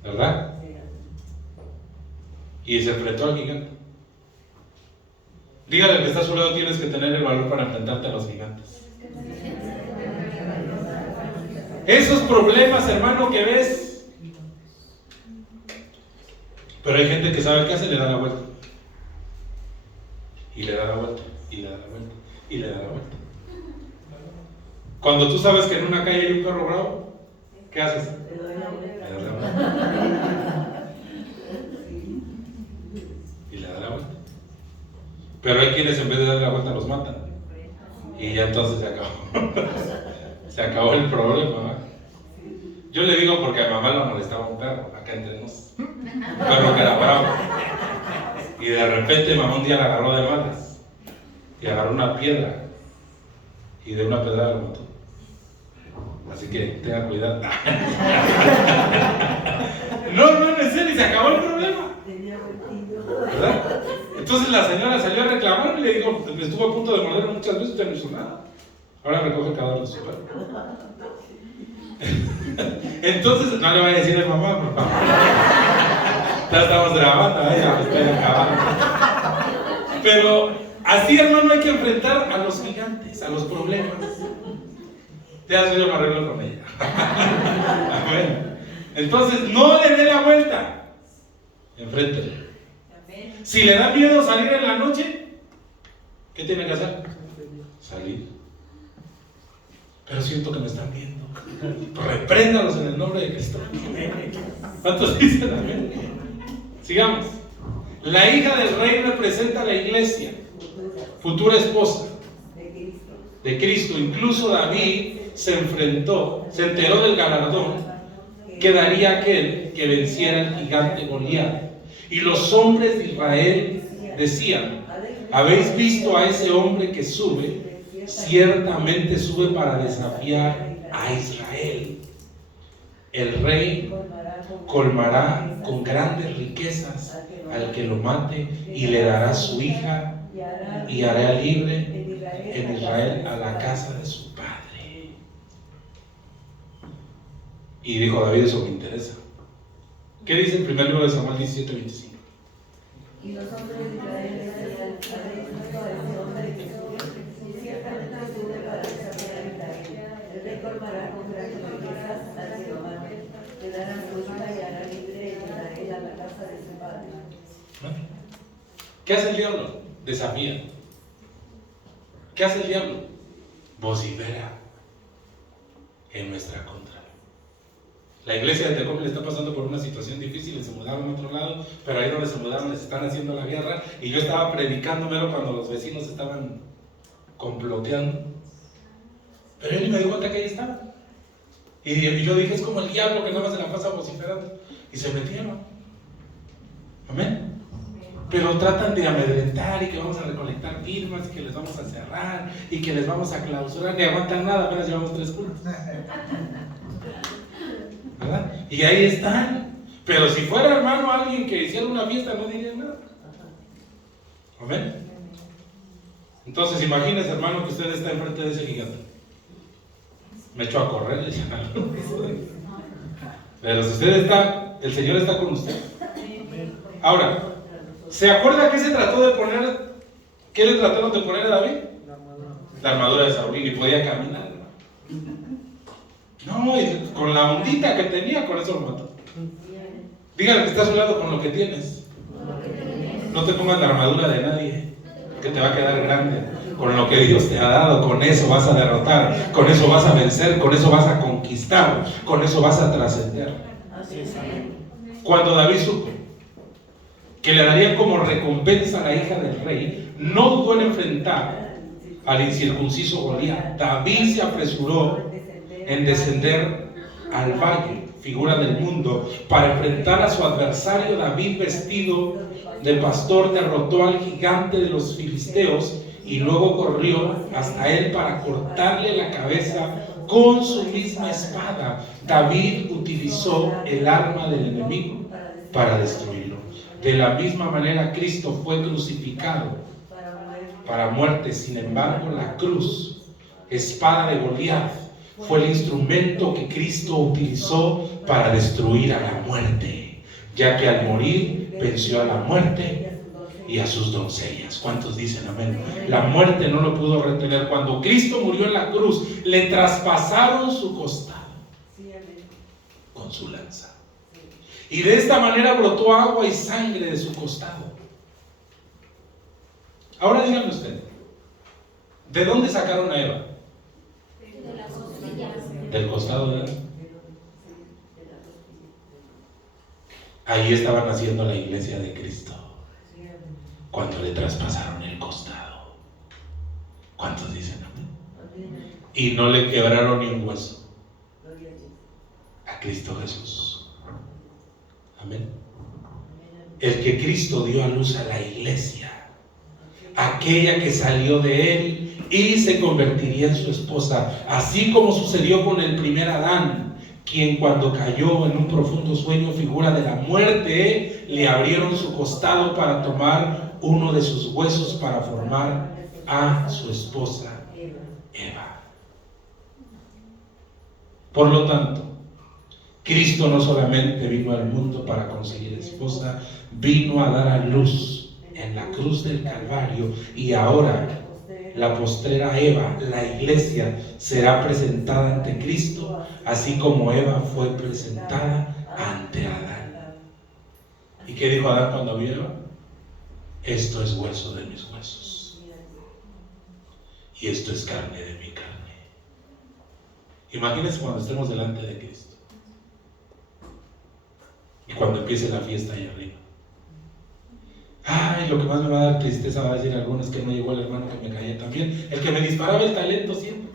¿Verdad? Y se enfrentó al gigante. Dígale al que está a su lado: tienes que tener el valor para enfrentarte a los gigantes. Esos problemas, hermano, que ves. Pero hay gente que sabe qué hace, le da la vuelta. Y le da la vuelta, y le da la vuelta, y le da la vuelta. Cuando tú sabes que en una calle hay un perro bravo, ¿qué haces? Le das la vuelta. Y le da la vuelta. Pero hay quienes en vez de darle la vuelta los matan. Y ya entonces se acabó. Se acabó el problema, ¿verdad? Yo le digo porque a mamá la molestaba un perro, acá entre nos. Un perro que era bravo. Y de repente mamá un día la agarró de malas. Y agarró una piedra. Y de una pedrada lo mató. Así que tenga cuidado. No, en serio, y se acabó el problema. ¿Verdad? Entonces la señora salió a reclamar y le dijo: estuvo a punto de morderlo muchas veces, usted no hizo nada. Ahora recoge el cadáver de su perro. Entonces, no le vaya a decir a mamá, por favor. Ya estamos grabando, ya me estoy acabando. Pero así, hermano, hay que enfrentar a los gigantes, a los problemas. Te has oído, me arreglo con ella. Amén. Entonces, no le dé la vuelta. Enfréntele. Si le da miedo salir en la noche, ¿qué tiene que hacer? Salir. Pero siento que me están viendo. Repréndalos en el nombre de Cristo. ¿Cuántos dicen amén? Sigamos. La hija del rey representa a la iglesia, futura esposa de Cristo. Incluso David se enteró del galardón que daría aquel que venciera al gigante Goliat. Y los hombres de Israel decían: ¿habéis visto a ese hombre que sube? Ciertamente sube para desafiar a Israel. El rey colmará con grandes riquezas al que lo mate y le dará su hija y hará libre en Israel a la casa de su padre. Y dijo David: eso me interesa. ¿Qué dice el primer libro de Samuel 17:25? Y los hombres de Israel decían: ¿habéis visto a ese hombre que sube? Ciertamente sube para desafiar a Israel. El rey colmará con grandes riquezas al que lo mate, le dará su hija y hará libre en Israel a la casa de su padre. ¿Qué hace el diablo? Desafía. ¿Qué hace el diablo? Vocifera en nuestra contra. La iglesia de Tecombe le está pasando por una situación difícil, se mudaron a otro lado, pero ahí donde se mudaron les están haciendo la guerra, y yo estaba predicándomelo cuando los vecinos estaban comploteando. Pero él me dio cuenta que ahí estaba. Y yo dije: es como el diablo que nada más se la pasa vociferando. Y se metieron. Amén. Pero tratan de amedrentar, y que vamos a recolectar firmas, y que les vamos a cerrar, y que les vamos a clausurar. Ni aguantan nada, apenas llevamos 3 cultos. ¿Verdad? Y ahí están. Pero si fuera, hermano, alguien que hiciera una fiesta, no diría nada. Amén. Entonces imagínese, hermano, que usted está enfrente de ese gigante. Me echó a correr, le llaman. Pero si usted está, el Señor está con usted. Ahora, ¿se acuerda qué se trató de poner? ¿Qué le trataron de poner a David? La armadura de Saúl, y podía caminar. No, y con la ondita que tenía, con eso lo mató. Dígale que está a su lado con lo que tienes. No te pongas la armadura de nadie, que te va a quedar grande. Con lo que Dios te ha dado, con eso vas a derrotar, con eso vas a vencer, con eso vas a conquistar, con eso vas a trascender. Cuando David supo que le darían como recompensa a la hija del rey, no dudó en enfrentar al incircunciso Goliat. David se apresuró en descender al valle, figura del mundo, para enfrentar a su adversario. David, vestido de pastor, derrotó al gigante de los filisteos y luego corrió hasta él para cortarle la cabeza con su misma espada. David utilizó el arma del enemigo para destruirlo. De la misma manera, Cristo fue crucificado para muerte. Sin embargo, la cruz, espada de Goliat, fue el instrumento que Cristo utilizó para destruir a la muerte, ya que al morir venció a la muerte y a sus doncellas. ¿Cuántos dicen amén? La muerte no lo pudo retener. Cuando Cristo murió en la cruz, le traspasaron su costado con su lanza, y de esta manera brotó agua y sangre de su costado. Ahora díganme usted, ¿de dónde sacaron a Eva? Del costado de Adán. Ahí estaba naciendo la iglesia de Cristo, cuando le traspasaron el costado. ¿Cuántos dicen amén? Y no le quebraron ni un hueso a Cristo Jesús. Amén. El que Cristo dio a luz a la iglesia, aquella que salió de él y se convertiría en su esposa, así como sucedió con el primer Adán, quien cuando cayó en un profundo sueño, figura de la muerte, le abrieron su costado para tomar uno de sus huesos para formar a su esposa Eva. Por lo tanto, Cristo no solamente vino al mundo para conseguir esposa, vino a dar a luz en la cruz del Calvario, y ahora la postrera Eva, la iglesia, será presentada ante Cristo, así como Eva fue presentada ante Adán. ¿Y qué dijo Adán cuando vio a Eva? Esto es hueso de mis huesos y esto es carne de mi carne. Imagínense cuando estemos delante de Cristo y cuando empiece la fiesta ahí arriba. Ay, lo que más me va a dar tristeza, va a decir algunos, que no llegó el hermano que me caía también, el que me disparaba el talento siempre.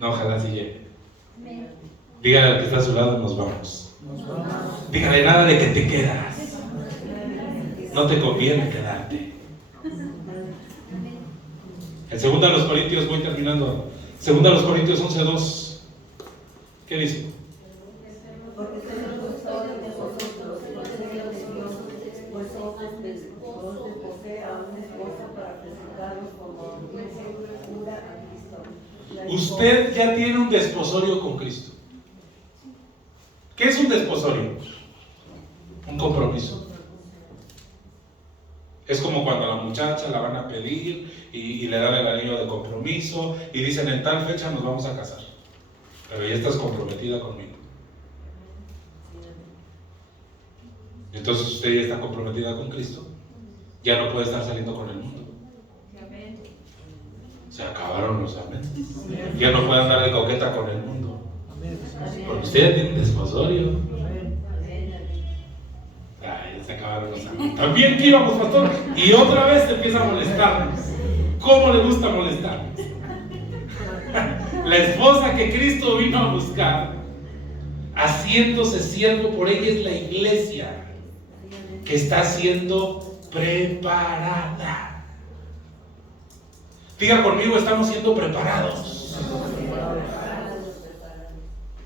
No, ojalá sí llegue. Dígale al que está a su lado, nos vamos. Dígale nada de que te quedas. No te conviene quedarte. En 2 Corintios, voy terminando. 2 Corintios 11:2. ¿Qué dice? Porque tenemos gustado de vosotros, por medio de Dios, pues somos deseosos de poseer a una esposa para presentaros como virgen pura a Cristo. Usted ya tiene un desposorio con Cristo. ¿Qué es un desposorio? Un compromiso. Es como cuando a la muchacha la van a pedir y le dan el anillo de compromiso y dicen en tal fecha nos vamos a casar, pero ya estás comprometida conmigo. Entonces usted ya está comprometida con Cristo, ya no puede estar saliendo con el mundo. Se acabaron los amén. Ya no puede andar de coqueta con el mundo, porque usted tiene un desposorio. Ay, se acabaron los amén. También que íbamos, pastor, y otra vez se empieza a molestarnos. ¿Cómo le gusta molestarnos? La esposa que Cristo vino a buscar, haciéndose siervo por ella, es la iglesia, que está siendo preparada. Diga conmigo, estamos siendo preparados.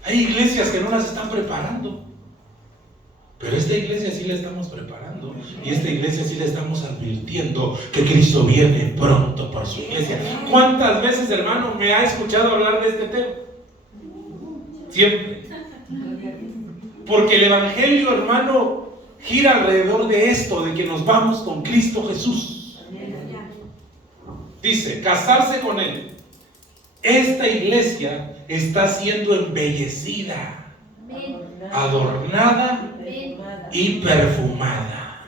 Hay iglesias que no las están preparando, pero esta iglesia sí la estamos preparando, y esta iglesia sí le estamos advirtiendo que Cristo viene pronto por su iglesia. ¿Cuántas veces, hermano, me ha escuchado hablar de este tema? Siempre. Porque el Evangelio, hermano, gira alrededor de esto, de que nos vamos con Cristo Jesús. Dice, casarse con Él. Esta iglesia está siendo embellecida, adornada y perfumada,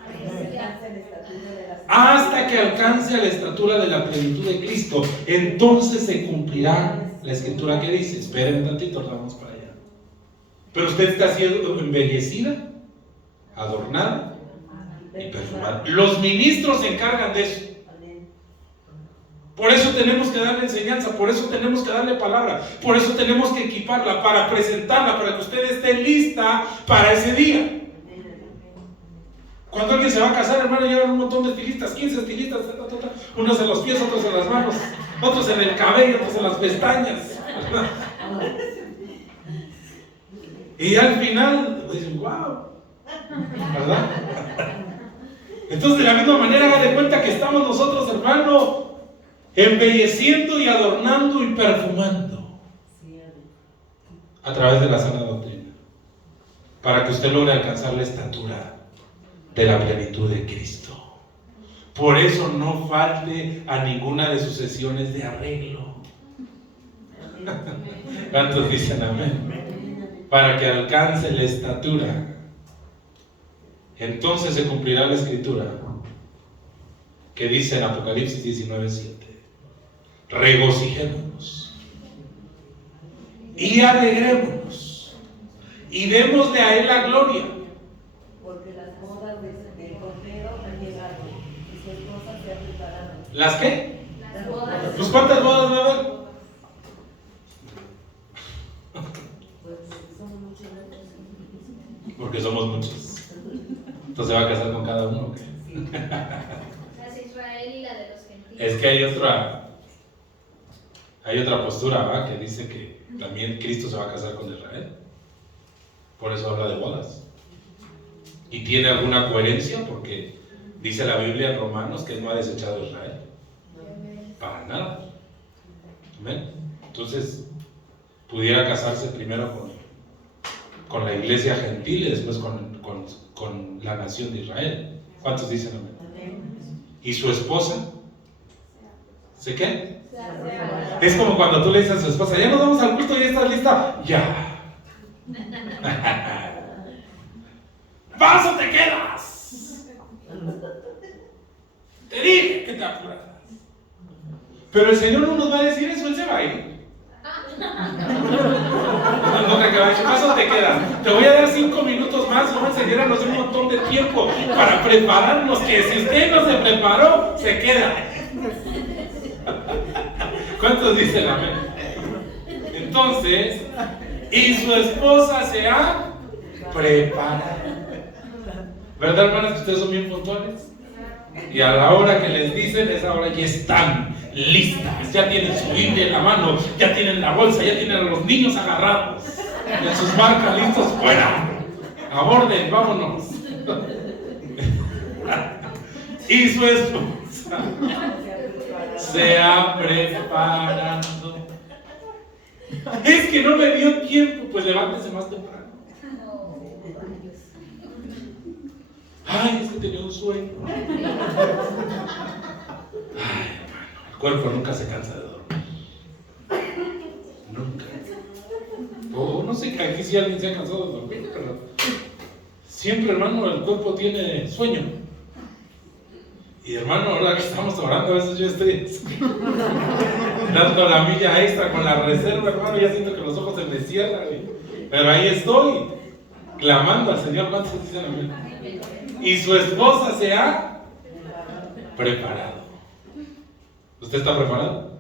hasta que alcance a la estatura de la plenitud de Cristo. Entonces se cumplirá la escritura que dice, esperen un tantito, vamos para allá. Pero usted está siendo embellecida, adornada y perfumada. Los ministros se encargan de eso. Por eso tenemos que darle enseñanza, por eso tenemos que darle palabra, por eso tenemos que equiparla, para presentarla, para que usted esté lista para ese día. Cuando alguien se va a casar, hermano, llevan un montón de estilistas, 15 estilistas, unos en los pies, otros en las manos, otros en el cabello, otros en las pestañas. Y al final dicen, wow, ¿verdad? Entonces, de la misma manera, haga de cuenta que estamos nosotros, hermano, embelleciendo y adornando y perfumando a través de la sana doctrina, para que usted logre alcanzar la estatura de la plenitud de Cristo. Por eso no falte a ninguna de sus sesiones de arreglo. ¿Cuántos dicen amén? Para que alcance la estatura. Entonces se cumplirá la escritura que dice en Apocalipsis 19:7: regocijémonos y alegrémonos y démosle a Él la gloria. Porque las bodas del Cordero han llegado y su esposa se ha preparado. ¿Las qué? Las bodas. Pues ¿cuántas bodas va a haber? Pues son muchos. Porque somos muchos. Entonces se va a casar con cada uno, ¿o qué? Las de Israel y la de los gentiles. Es que hay otra postura, ¿va? Que dice que también Cristo se va a casar con Israel. Por eso habla de bodas. Y tiene alguna coherencia, porque dice la Biblia en Romanos que Él no ha desechado a Israel. Para nada. ¿Amén? Entonces, pudiera casarse primero con la iglesia gentil y después con la nación de Israel. ¿Cuántos dicen amén? ¿Y su esposa? ¿Se qué? Es como cuando tú le dices a su esposa, ya nos vamos al culto, ya estás lista. Ya. ¿Vas o te quedas? Te dije que te apuraras. Pero el Señor no nos va a decir eso, Él se va a ir. No te quedas, ¿vas o te quedas? Te voy a dar 5 minutos más, vamos a enseñarnos un montón de tiempo para prepararnos, que si usted no se preparó, se queda. ¿Cuántos dicen amén? Entonces, y su esposa se ha preparado. ¿Verdad, hermanas, que ustedes son bien puntuales? Y a la hora que les dicen, esa hora ya están listas, ya tienen su Biblia en la mano, ya tienen la bolsa, ya tienen a los niños agarrados, en sus marcas listos, fuera, aborden, vámonos. Y su esposa se ha preparado. Es que no me dio tiempo, pues levántese más temprano. Ay, es que tenía un sueño. Ay, hermano, el cuerpo nunca se cansa de dormir. Nunca. O no sé, aquí si alguien se ha cansado de dormir, pero siempre, hermano, el cuerpo tiene sueño. Y hermano, ahora que estamos orando, a veces yo estoy dando la milla extra con la reserva, hermano, ya siento que los ojos se me cierran. Pero ahí estoy, clamando al Señor. ¿Cuántos dicen amén? Y su esposa se ha preparado. ¿Usted está preparado?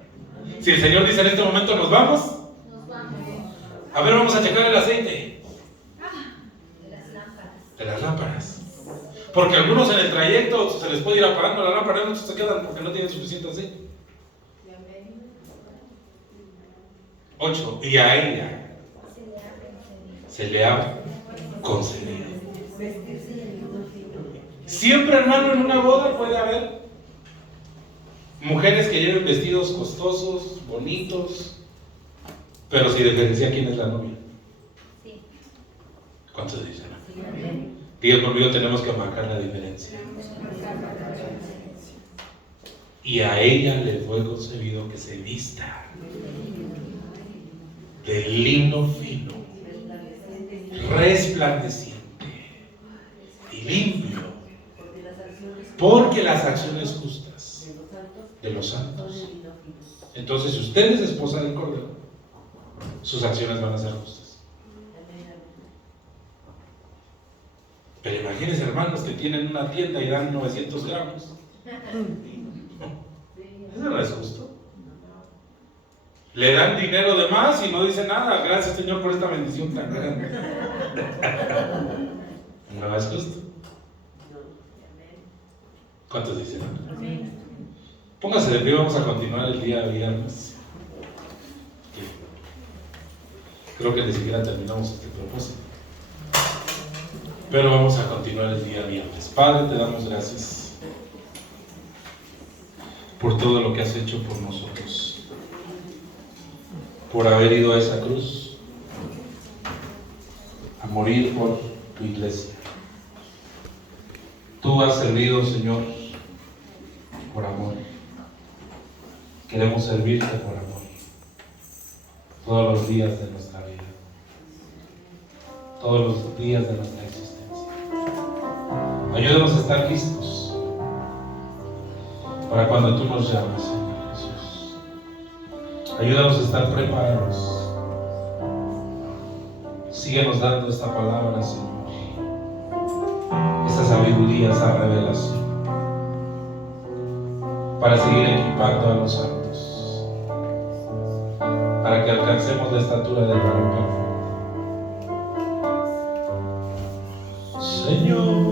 Si el Señor dice en este momento nos vamos, a ver, vamos a checar el aceite de las lámparas. Porque algunos en el trayecto se les puede ir apagando la lámpara y muchos se quedan porque no tienen suficiente aceite. 8. Y a ella se le ha concedido. Siempre, hermano, en una boda puede haber mujeres que lleven vestidos costosos, bonitos, pero si diferencia quién es la novia. ¿Cuántos dicen? Diga conmigo, tenemos que marcar la diferencia. Y a ella le fue concebido que se vista de lino fino, resplandeciente y limpio, porque las acciones justas de los santos. Entonces, si usted es esposa del Cordero, sus acciones van a ser justas. Pero imagínense, hermanos, que tienen una tienda y dan 900 gramos. Eso no es justo. Le dan dinero de más y no dice nada. Gracias, Señor, por esta bendición tan grande. No es justo. ¿Cuántos dicen? Póngase de pie, vamos a continuar el día viernes. Creo que ni siquiera terminamos este propósito. Pero vamos a continuar el día viernes. Padre, te damos gracias por todo lo que has hecho por nosotros, por haber ido a esa cruz a morir por tu iglesia. Tú has servido, Señor, por amor. Queremos servirte por amor todos los días de nuestra vida, todos los días de nuestra existencia. Ayúdanos a estar listos para cuando tú nos llames, Señor Jesús. Ayúdanos a estar preparados. Síguenos dando esta palabra, Señor, esa sabiduría, esa revelación, para seguir equipando a los santos, para que alcancemos la estatura del varón perfecto. Señor,